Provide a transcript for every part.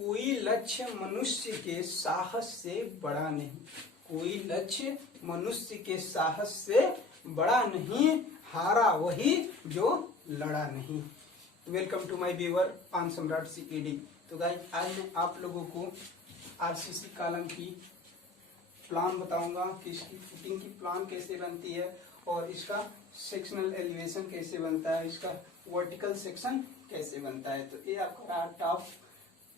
कोई लक्ष्य मनुष्य के साहस से बड़ा नहीं। कोई लक्ष्य मनुष्य के साहस से बड़ा नहीं, हारा वही जो लड़ा नहीं। वेलकम टू माय व्यूअर पान सम्राट CED। तो गाइस, आज मैं आप लोगों को RCC कॉलम की प्लान बताऊंगा कि इसकी फुटिंग की प्लान कैसे बनती है और इसका सेक्शनल एलिवेशन कैसे बनता है, इसका वर्टिकल सेक्शन कैसे बनता है। तो ये आपका top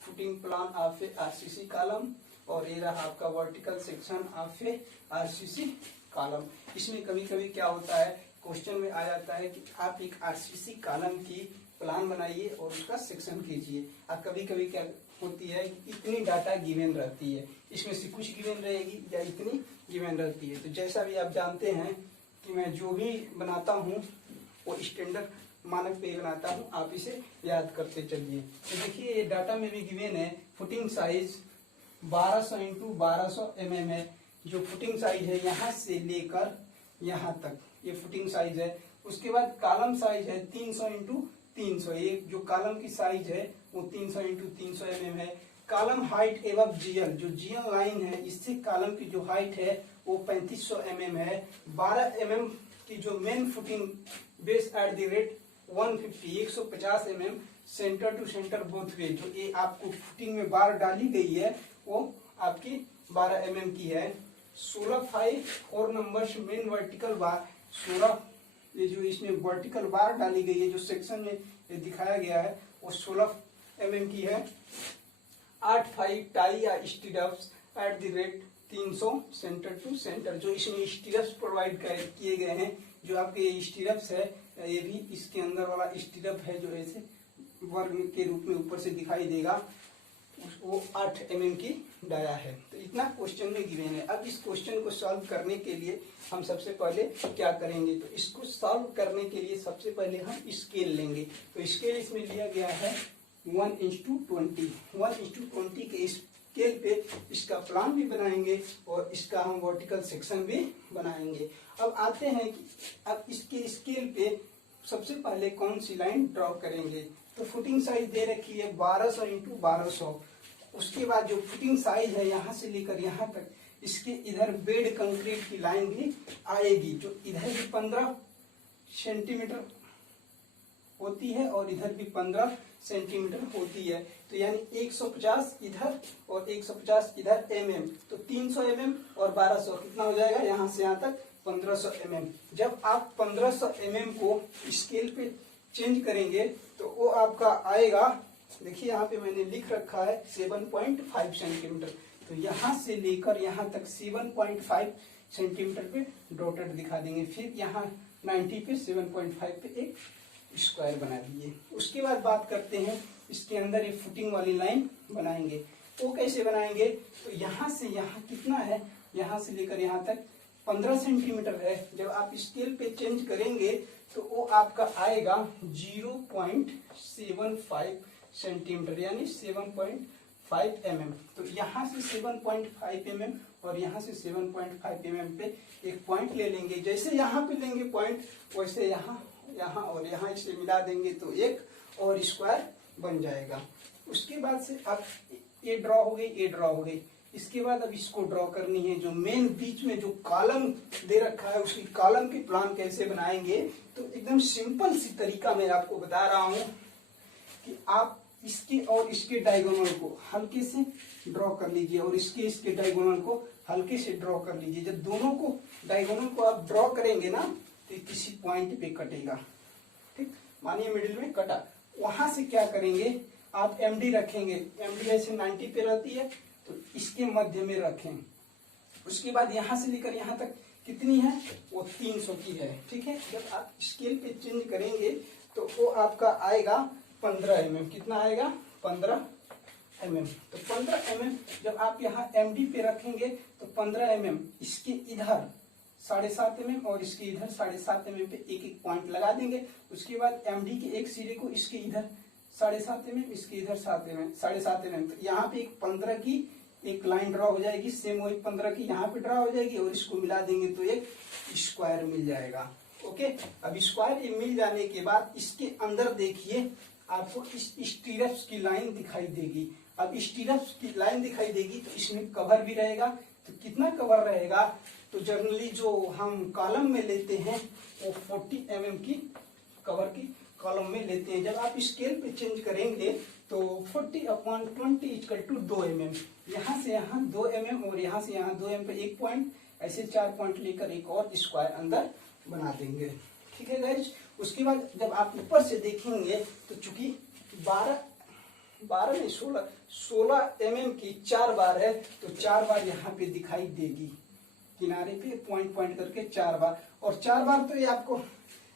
footing plan of RCC column और ये रहा आपका vertical section of RCC column. इसमें कभी कभी क्या होता है, क्वेश्चन में आ जाता है कि आप एक RCC कॉलम की प्लान बनाइए और उसका सेक्शन कीजिए। अब कभी कभी क्या होती है, इतनी डाटा गिवन रहती है, इसमें से कुछ गिवन रहेगी या इतनी गिवन रहती है। तो जैसा भी आप जानते हैं कि मैं जो भी बनाता हूँ वो स्टैंडर्ड मानक पे बनाता हूँ, आप इसे याद करते चलिए। तो देखिए, ये डाटा में भी गिवन है फुटिंग साइज 1200 × 1200 mm है। जो फुटिंग साइज है यहाँ से लेकर यहाँ तक ये फुटिंग साइज है। उसके बाद कॉलम साइज है 300 × 300। ये जो कॉलम की साइज है वो 300 × 300 mm है। कॉलम हाइट एवं GL, जो GL लाइन है इससे कॉलम की जो हाइट है वो 3500 mm है। 12 mm की जो main footing base at the rate 150 mm centre to centre both way, जो ये आपको फुटिंग में बार डाली गई है वो आपकी 12 mm की है। 16 4 नंबर्स मेन वर्टिकल बार, 16 ये जो इसमें वर्टिकल बार डाली गई है, जो सेक्शन में ये दिखाया गया है वो 16 mm की है। 8 टाई या stirrups at the rate 300 centre to centre, जो इसमें स्टीरप्स प्रोवाइड किए गए हैं। जो आपके स्टीरप्स है ये भी इसके अंदर वाला स्टीरप है जो ऐसे वर्ग के रूप में ऊपर से दिखाई देगा, वो 8 mm की डाया है। तो इतना क्वेश्चन में गिवन है। अब इस क्वेश्चन को सॉल्व करने के लिए हम सबसे पहले क्या करेंगे, तो इसको सॉल्व करने के लिए सबसे पहले हम स्केल लेंगे। तो स्केल इसमें लिया गया है 1:20। 1:20 के स्केल पे इसका प्लान भी बनाएंगे और इसका हम वर्टिकल सेक्शन भी बनाएंगे। अब आते हैं कि अब इसके स्केल पे सबसे पहले कौन सी लाइन ड्रॉ करेंगे। तो फुटिंग साइज दे रखी है 1200 × 1200। उसके बाद जो फुटिंग साइज है यहाँ से लेकर यहाँ तक, इसके इधर बेड कंक्रीट की लाइन भी आएगी, जो इधर भी 15 सेंटीमीटर होती है और इधर भी 15 सेंटीमीटर होती है। तो यानी 150 इधर और 150 इधर mm, तो 300 mm और 1200 कितना हो जाएगा, यहाँ से यहाँ तक 1500 mm। जब आप 1500 mm को स्केल पे चेंज करेंगे तो वो आपका आएगा, देखिए यहाँ पे मैंने लिख रखा है 7.5 सेंटीमीटर। तो यहाँ से लेकर यहाँ तक 7.5 सेंटीमीटर पे डॉटेड दिखा देंगे। फिर यहाँ 90 पे 7.5 पे एक स्क्वायर बना दीजिए। उसके बाद बात करते हैं इसके अंदर ये फुटिंग वाली लाइन बनाएंगे। वो कैसे बनाएंगे, तो यहाँ से यहाँ कितना है, यहाँ से लेकर यहाँ तक 15 सेंटीमीटर है। जब आप स्केल पे चेंज करेंगे तो वो आपका आएगा 0.75 सेंटीमीटर यानी 7.5 mm। तो यहाँ से 7.5 mm और यहाँ से 7.5 mm पे एक पॉइंट ले लेंगे। जैसे यहाँ पे लेंगे पॉइंट, वैसे यहाँ यहाँ और यहाँ इसे मिला देंगे तो एक और स्क्वायर बन जाएगा। उसके बाद से अब ये ड्रॉ हो गई, ये ड्रॉ हो गई। इसके बाद अब इसको ड्रॉ करनी है, जो मेन बीच में जो कॉलम दे रखा है उसकी कॉलम की प्लान कैसे बनाएंगे। तो एकदम सिंपल सी तरीका मैं आपको बता रहा हूँ कि आप इसके और इसके डायगोनल को हल्के से ड्रॉ कर लीजिए और इसके डायगोनल को हल्के से ड्रॉ कर लीजिए। जब दोनों को डायगोनल को आप ड्रॉ करेंगे ना तो किसी पॉइंट पे कटेगा, ठीक, मानिए मिडिल में कटा। वहां से क्या करेंगे, आप MD रखेंगे, MD ऐसे 90 पे रहती है तो इसके मध्य में रखें। उसके बाद यहाँ से लेकर यहाँ तक कितनी है, वो 300 की है, ठीक है। जब आप स्केल पे चेंज करेंगे तो वो आपका आएगा 15 mm। कितना आएगा, 15 mm। तो 15 mm जब आप यहाँ MD पे रखेंगे तो 15 mm इसके इधर 7.5 mm और इसके इधर 7.5 mm पे एक एक पॉइंट लगा देंगे। उसके बाद MD के एक सिरे को इसके इधर 7.5 mm, इसके इधर 7.5 mm। तो यहाँ पे एक 15 की एक लाइन ड्रॉ हो जाएगी, सेम वही 15 की यहाँ पे ड्रॉ हो जाएगी और इसको मिला देंगे तो एक स्क्वायर मिल जाएगा। ओके, अब स्क्वायर ये मिल जाने के बाद इसके अंदर देखिए आपको इस स्टीरप्स की लाइन दिखाई देगी। अब स्टीरप्स की लाइन दिखाई देगी तो इसमें कवर भी रहेगा। तो कितना कवर रहेगा, तो जनरली जो हम कॉलम में लेते हैं वो 40 mm की कवर की कॉलम में लेते हैं। जब आप स्केल पे चेंज करेंगे तो 40/20 = 2 mm। यहाँ से यहाँ 2 mm और यहाँ से यहाँ 2 mm पे 1 पॉइंट, ऐसे 4 पॉइंट लेकर एक और स्क्वायर अंदर बना देंगे। ठीक है गाइस। उसके बाद जब आप ऊपर से देखेंगे तो चूंकि 16 mm की 4 बार है तो 4 बार यहाँ पे दिखाई देगी, किनारे पे पॉइंट पॉइंट करके 4 बार। और 4 बार तो ये आपको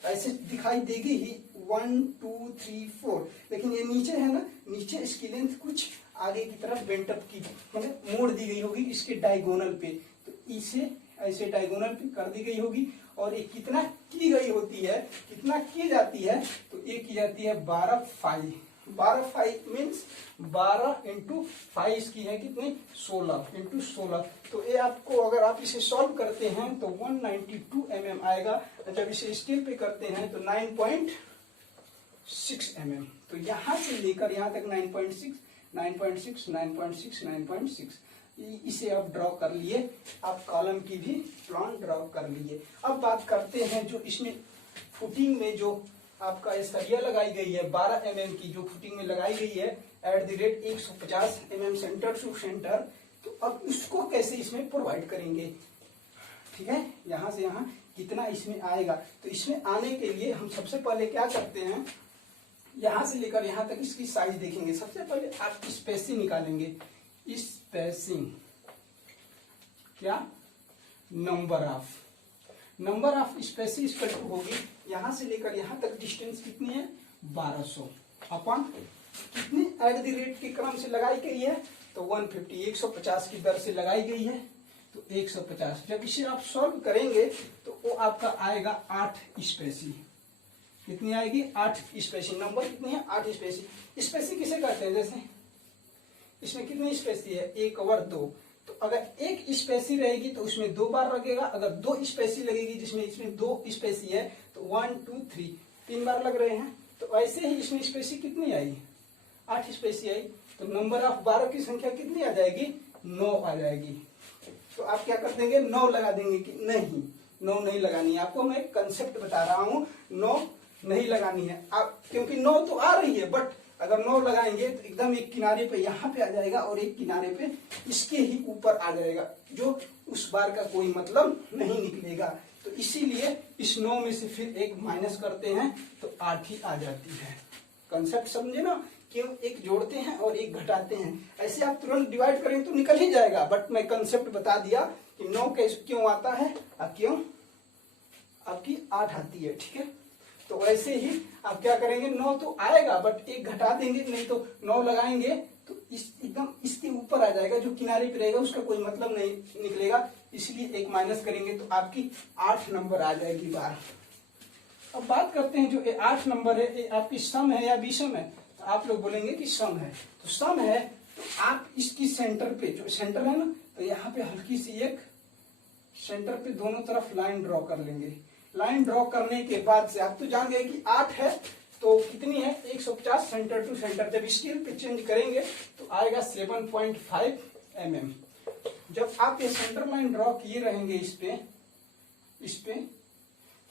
ऐसे दिखाई देगी ही 1 2 3 4, लेकिन ये नीचे है ना, नीचे इसकी लेंथ कुछ आगे की तरफ बेंट अप की मतलब मोड़ दी गई होगी इसके डायगोनल पे, तो इसे ऐसे डायगोनल पे कर दी गई होगी। और ये कितना की गई होती है, कितना की जाती है, तो ये की जाती है 12 फाई। 12 फाई मीन्स 12 × 5 इसकी है कितनी, 16 × 16। तो ये आपको अगर आप इसे सॉल्व करते हैं तो 192 mm आएगा। जब इसे स्केल पे करते हैं तो 9.6 mm। तो यहाँ से लेकर यहाँ तक 9.6, 9.6, 9.6, 9.6 इसे आप ड्रॉ कर लिए। आप कॉलम की भी प्लान ड्रॉ कर लिए। अब बात करते हैं जो इसमें फुटिंग में जो आपका ये सरिया लगाई गई है 12 mm की, जो फुटिंग में लगाई गई है @ 150 mm सेंटर टू सेंटर, तो अब इसको कैसे इसमें प्रोवाइड करेंगे। ठीक है, यहाँ से यहाँ कितना इसमें आएगा। तो इसमें आने के लिए हम सबसे पहले क्या करते हैं, यहाँ से लेकर यहाँ तक इसकी साइज देखेंगे। सबसे पहले आप स्पेसिंग निकालेंगे। स्पेसिंग क्या, number of spacing equal to होगी, यहाँ से लेकर यहाँ तक डिस्टेंस कितनी है 1200 अपॉन कितनी @ के क्रम से लगाई गई है, तो 150 की दर से लगाई गई है, तो 150। जब इसे आप सॉल्व करेंगे तो वो आपका आएगा 8 स्पेसिंग। कितनी आएगी, 8 स्पेसिंग। नंबर कितनी है, 8 स्पेसिंग। स्पेसिंग किसे कहते हैं, जैसे इसमें कितनी स्पेसी है, 1 और 2। तो अगर 1 स्पेसी रहेगी तो उसमें 2 बार लगेगा। अगर 2 स्पेसी लगेगी जिसमें इसमें 2 स्पेसी है तो 1 2 3 3 बार लग रहे हैं। तो ऐसे ही इसमें स्पेसी कितनी आई, 8 स्पेसी आई। तो नंबर ऑफ 12 की संख्या कितनी आ जाएगी, 9 आ जाएगी। तो आप क्या कर देंगे, 9 लगा देंगे कि नहीं, 9 नहीं लगानी है। आपको मैं कंसेप्ट बता रहा हूँ, 9 नहीं लगानी है आप, क्योंकि 9 तो आ रही है, बट अगर 9 लगाएंगे तो एकदम एक किनारे पे यहाँ पे आ जाएगा और एक किनारे पे इसके ही ऊपर आ जाएगा, जो उस बार का कोई मतलब नहीं निकलेगा। तो इसीलिए इस 9 में से फिर एक माइनस करते हैं तो 8 ही आ जाती है। कंसेप्ट समझे ना, क्यों एक जोड़ते हैं और एक घटाते हैं। ऐसे आप तुरंत डिवाइड करेंगे तो निकल ही जाएगा, बट मैं कंसेप्ट बता दिया कि 9 कैसे क्यों आता है और क्यों आपकी 8 आती है। ठीक है, तो वैसे ही आप क्या करेंगे, 9 तो आएगा बट एक घटा देंगे, नहीं तो 9 लगाएंगे तो एकदम इसके ऊपर आ जाएगा, जो किनारे पे रहेगा उसका कोई मतलब नहीं निकलेगा, इसलिए एक माइनस करेंगे तो आपकी 8 नंबर आ जाएगी बार। अब बात करते हैं जो 8 नंबर है, ये आपकी सम है या विषम है। तो आप लोग बोलेंगे कि सम है। तो सम है तो आप इसकी सेंटर पे, जो सेंटर है ना, तो यहाँ पे हल्की सी एक सेंटर पे दोनों तरफ लाइन ड्रॉ कर लेंगे। लाइन ड्रॉ करने के बाद से आप तो जान गए कि 8 है तो कितनी है 150 सेंटर टू सेंटर। जब स्केल पे चेंज करेंगे तो आएगा 7.5 mm। जब आप ये सेंटर लाइन ड्रॉ किए रहेंगे इस पे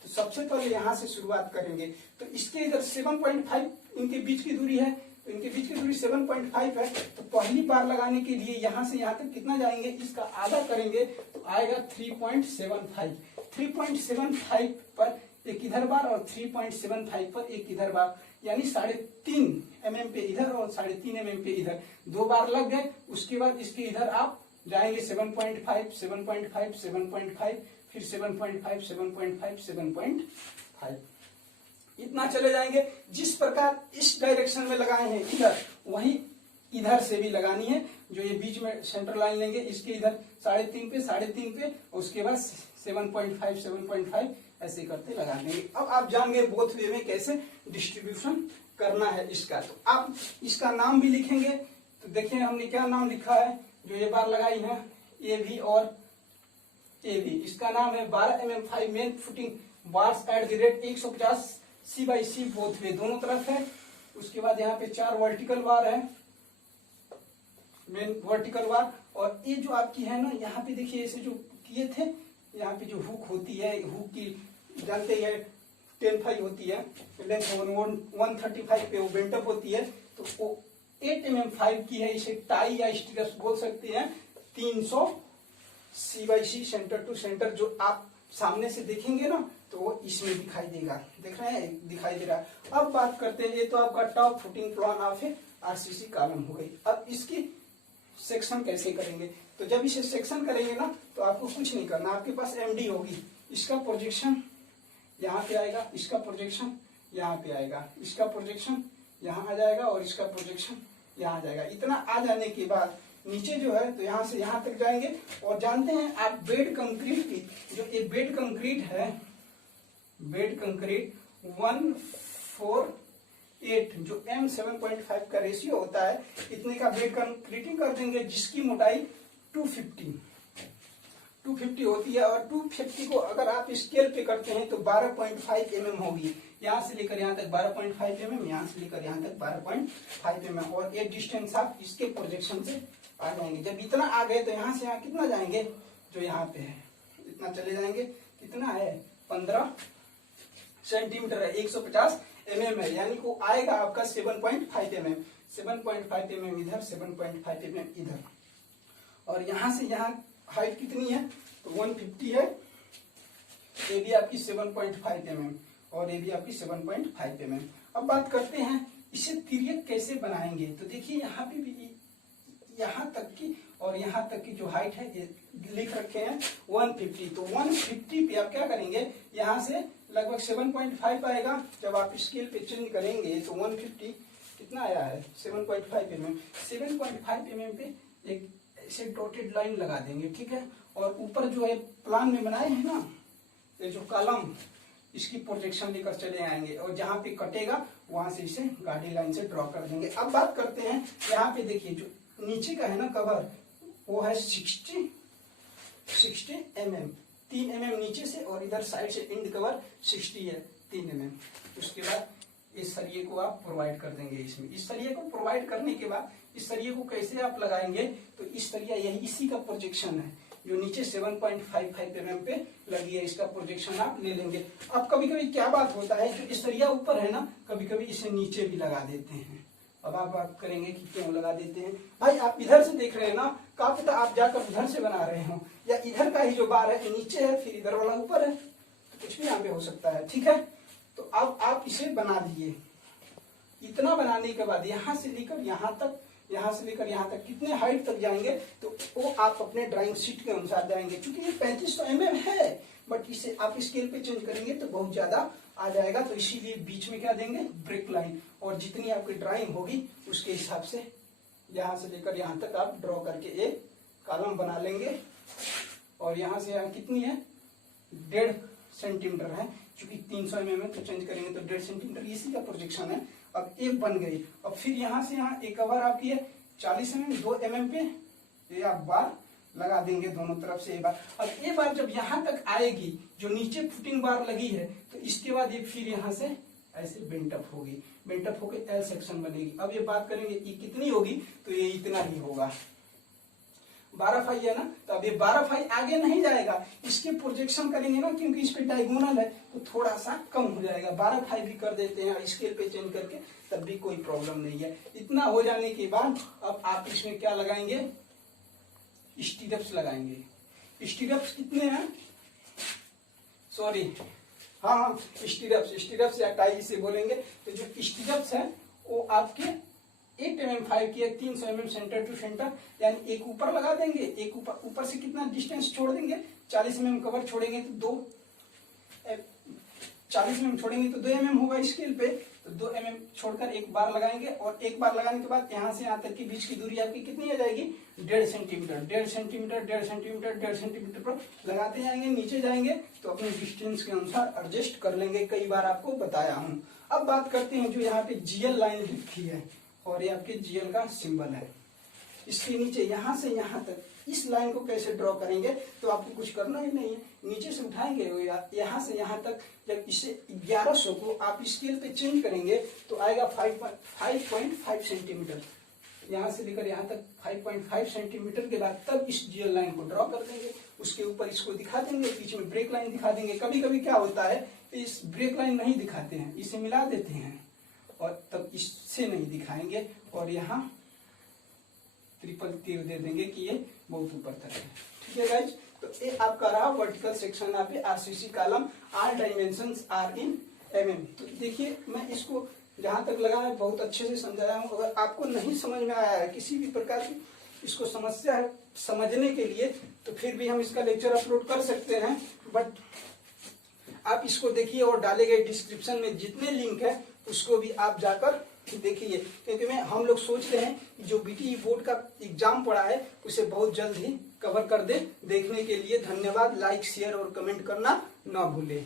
तो सबसे पहले यहां से शुरुआत करेंगे। तो इसके इधर 7.5 इनके बीच की दूरी है, तो इनके बीच की दूरी 7.5 है। तो पहली बार लगाने के लिए यहां से यहां तक कितना जाएंगे, इसका आधा करेंगे तो आएगा 3.75। 3.75 पर एक इधर बार और 3.75 पर एक इधर बार, यानी 3.5 mm पे इधर और 3.5 mm पे इधर 2 बार लग गए। उसके बाद इसके इधर आप जाएंगे 7.5, 7.5, 7.5, फिर 7.5, 7.5, 7.5, इतना चले जाएंगे। जिस प्रकार इस डायरेक्शन में लगाए हैं इधर, वही इधर से भी लगानी है। जो ये बीच में सेंटर लाइन लेंगे इसके इधर 3.5 पे, 3.5 पे, उसके बाद 7.5, 7.5 ऐसे करते लगा देंगे। अब आप जान गए बोथ वे में कैसे डिस्ट्रीब्यूशन करना है इसका। तो आप इसका नाम भी लिखेंगे। तो देखिए हमने क्या नाम लिखा है, जो ये बार लगाई है ए भी और ए भी, इसका नाम है 12 mm 5 main footing bars @ 150 C/C both way, दोनों तरफ है उसके बाद यहाँ पे 4 वर्टिकल बार है, मेन वर्टिकल बार। और ये जो आपकी है ना, यहाँ पे देखिए ऐसे जो किए थे, यहाँ पे जो हुक होती है, हुक की जानते हैं 10 होती है, लेंथ 135 पे वो बेंटअप होती है, तो वो 8 mm 5 की है। इसे टाई या स्टिरप्स बोल सकते हैं। 300 C/C सेंटर टू सेंटर जो आप सामने से देखेंगे ना, तो वो इसमें दिखाई देगा। देख रहे हैं, दिखाई दे रहा है। अब बात करते हैं, ये तो आपका टॉप फुटिंग प्लान ऑफ है RCC कॉलम हो गई। अब इसकी सेक्शन कैसे करेंगे? तो जब इसे सेक्शन करेंगे ना, तो आपको कुछ नहीं करना, आपके पास MD होगी। इसका प्रोजेक्शन यहाँ पे आएगा, इसका प्रोजेक्शन यहाँ पे आएगा, इसका प्रोजेक्शन यहाँ आ जाएगा और इसका प्रोजेक्शन यहाँ आ जाएगा। इतना आ जाने के बाद नीचे जो है तो यहाँ से यहाँ तक जाएंगे। और जानते हैं आप बेड कंक्रीट की, जो ये बेड कंक्रीट है, बेड कंक्रीट 1/4/8 जो M7.5 का रेशियो होता है, इतने का बेड कंक्रीटिंग कर देंगे, जिसकी मोटाई 250 होती है। और 250 को अगर आप स्केल पे करते हैं तो 12.5 mm होगी। यहाँ से लेकर यहाँ तक 12.5 mm, यहाँ से लेकर यहाँ तक 12.5 mm। और ये डिस्टेंस आप इसके प्रोजेक्शन से आ जाएंगे। जब इतना आ गए तो यहाँ से यहाँ कितना जाएंगे, जो यहाँ पे है इतना चले जाएंगे। कितना है? 15 सेंटीमीटर है, 150 mm है, यानी को आएगा आपका 7.5 mm। 7.5 mm इधर, 7.5 mm इधर। और यहाँ से यहाँ हाइट कितनी है? तो 150 है। ये भी आपकी 7.5 mm और ये भी आपकी 7.5 mm। अब बात करते हैं इसे तिर्यक कैसे बनाएंगे। तो देखिए यहाँ पे भी यहाँ तक की और यहाँ तक की जो हाइट है ये लिख रखे हैं 150। तो 150 पे आप क्या करेंगे, यहाँ से लगभग 7.5 आएगा। जब आप स्केल पे चेंज करेंगे तो 150 कितना आया है? 7.5 mm। 7.5 mm पे एक ऐसे डॉटेड लाइन लगा देंगे, ठीक है। और ऊपर जो है प्लान में बनाए हैं ना, ये जो कॉलम, इसकी प्रोजेक्शन लेकर चले आएंगे और जहां पे कटेगा वहां से इसे गाड़ी लाइन से ड्रॉ कर देंगे। अब बात करते हैं, यहाँ पे देखिए जो नीचे का है ना कवर, वो है 60 mm, 3 mm नीचे से, और इधर साइड से इंड कवर 60 है, 3 mm। उसके बाद इस सरिये को आप प्रोवाइड कर देंगे इसमें। इस सरिये को प्रोवाइड करने के बाद इस सरिये को कैसे आप लगाएंगे, तो इस सरिया यही इसी का प्रोजेक्शन है, जो नीचे 7.55 mm पे लगी है, इसका प्रोजेक्शन आप ले लेंगे। अब कभी कभी क्या बात होता है, जो इस सरिया ऊपर है ना, कभी कभी इसे नीचे भी लगा देते हैं। अब आप बात करेंगे कि क्यों लगा देते हैं। भाई आप इधर से देख रहे हैं ना, क्या पता आप जाकर उधर से बना रहे हो, या इधर का ही जो बार है नीचे है, फिर इधर वाला ऊपर है, तो कुछ भी यहाँ पे हो सकता है, ठीक है। तो अब आप इसे बना लीजिए। इतना बनाने के बाद यहाँ से लेकर यहाँ तक, यहाँ से लेकर यहाँ तक कितने हाइट तक जाएंगे, तो वो आप अपने ड्राइंग शीट के अनुसार जाएंगे। क्योंकि ये 3500 mm है, बट इसे आप स्केल पे चेंज करेंगे तो बहुत ज्यादा आ जाएगा। तो इसीलिए बीच में क्या देंगे, ब्रेक लाइन, और जितनी आपकी ड्राइंग होगी उसके हिसाब से यहाँ से लेकर यहाँ तक आप ड्रॉ करके एक कॉलम बना लेंगे। और यहाँ से यहाँ कितनी है, 1.5 सेंटीमीटर है, क्योंकि 300 mm है तो चेंज करेंगे तो 1.5 सेंटीमीटर इसी का प्रोजेक्शन है। अब एक बन गई। अब फिर यहाँ से यहाँ एक कवर आपकी है 40 mm, 2 mm पे ये आप बार लगा देंगे दोनों तरफ से एक बार। अब ये बार जब यहाँ तक आएगी, जो नीचे फुटिंग बार लगी है, तो इसके बाद ये फिर यहाँ से ऐसे बेंटअप होगी, बेंटअप होकर L सेक्शन बनेगी। अब ये बात करेंगे ये कितनी होगी, तो ये इतना ही होगा, 12 फाई है ना। तो अब ये 12 फाई आगे नहीं जाएगा, इसके प्रोजेक्शन करेंगे ना, क्योंकि इस पे डायगोनल है तो थोड़ा सा कम हो जाएगा। 12 फाई भी कर देते हैं स्केल पे चेंज करके, तब भी कोई प्रॉब्लम नहीं है। इतना हो जाने के बाद अब आप इसमें क्या लगाएंगे, स्टीरप्स लगाएंगे। स्टीरप्स कितने हैं, सॉरी, हाँ स्टीरप्स या टाई से बोलेंगे। तो जो स्टीरप्स है वो आपके 8 mm 5 की है, 300 mm सेंटर टू सेंटर, यानी एक ऊपर लगा देंगे, एक ऊपर से कितना डिस्टेंस छोड़ देंगे, 40 mm कवर छोड़ेंगे तो 40 mm छोड़ेंगे तो 2 mm होगा स्केल पे। तो 2 mm छोड़कर एक बार लगाएंगे, और एक बार लगाने के बाद यहाँ से यहाँ तक की बीच की दूरी आपकी कितनी आ जाएगी, 1.5 सेंटीमीटर, 1.5 सेंटीमीटर, 1.5 सेंटीमीटर, 1.5 सेंटीमीटर पर लगाते जाएंगे। नीचे जाएंगे तो अपने डिस्टेंस के अनुसार एडजस्ट कर लेंगे, कई बार आपको बताया हूँ। अब बात करते हैं जो यहाँ पे GL लाइन लिखी है, और ये आपके GL का सिंबल है। इसके नीचे यहाँ से यहाँ तक इस लाइन को कैसे ड्रॉ करेंगे, तो आपको कुछ करना ही नहीं है, नीचे से उठाएंगे यहाँ से यहाँ तक। जब इसे 1100 को आप स्केल पे चेंज करेंगे तो आएगा 5.5 सेंटीमीटर। यहाँ से लेकर यहाँ तक 5.5 सेंटीमीटर के बाद तब इस जीरो लाइन को ड्रॉ कर देंगे। उसके ऊपर इसको दिखा देंगे, बीच में ब्रेक लाइन दिखा देंगे। कभी कभी क्या होता है, इस ब्रेक लाइन नहीं दिखाते हैं, इसे मिला देते हैं और तब इससे नहीं दिखाएंगे और यहाँ ट्रिपल तीर दे देंगे कि ये बहुत ऊपर तक है। ठीक है गाइज, तो ये आपका रहा वर्टिकल सेक्शन पे RCC column, are dimensions are in MM. तो देखिए मैं इसको जहां तक लगा है बहुत अच्छे से समझाया हूँ। अगर आपको नहीं समझ में आया है, किसी भी प्रकार की इसको समस्या है समझने के लिए, तो फिर भी हम इसका लेक्चर अपलोड कर सकते हैं। बट आप इसको देखिए और डाले गए डिस्क्रिप्शन में जितने लिंक है उसको भी आप जाकर देखिए, क्योंकि हम लोग सोच रहे हैं कि जो बीटीई बोर्ड का एग्जाम पड़ा है उसे बहुत जल्द ही कवर कर दे। देखने के लिए धन्यवाद। लाइक शेयर और कमेंट करना ना भूलें।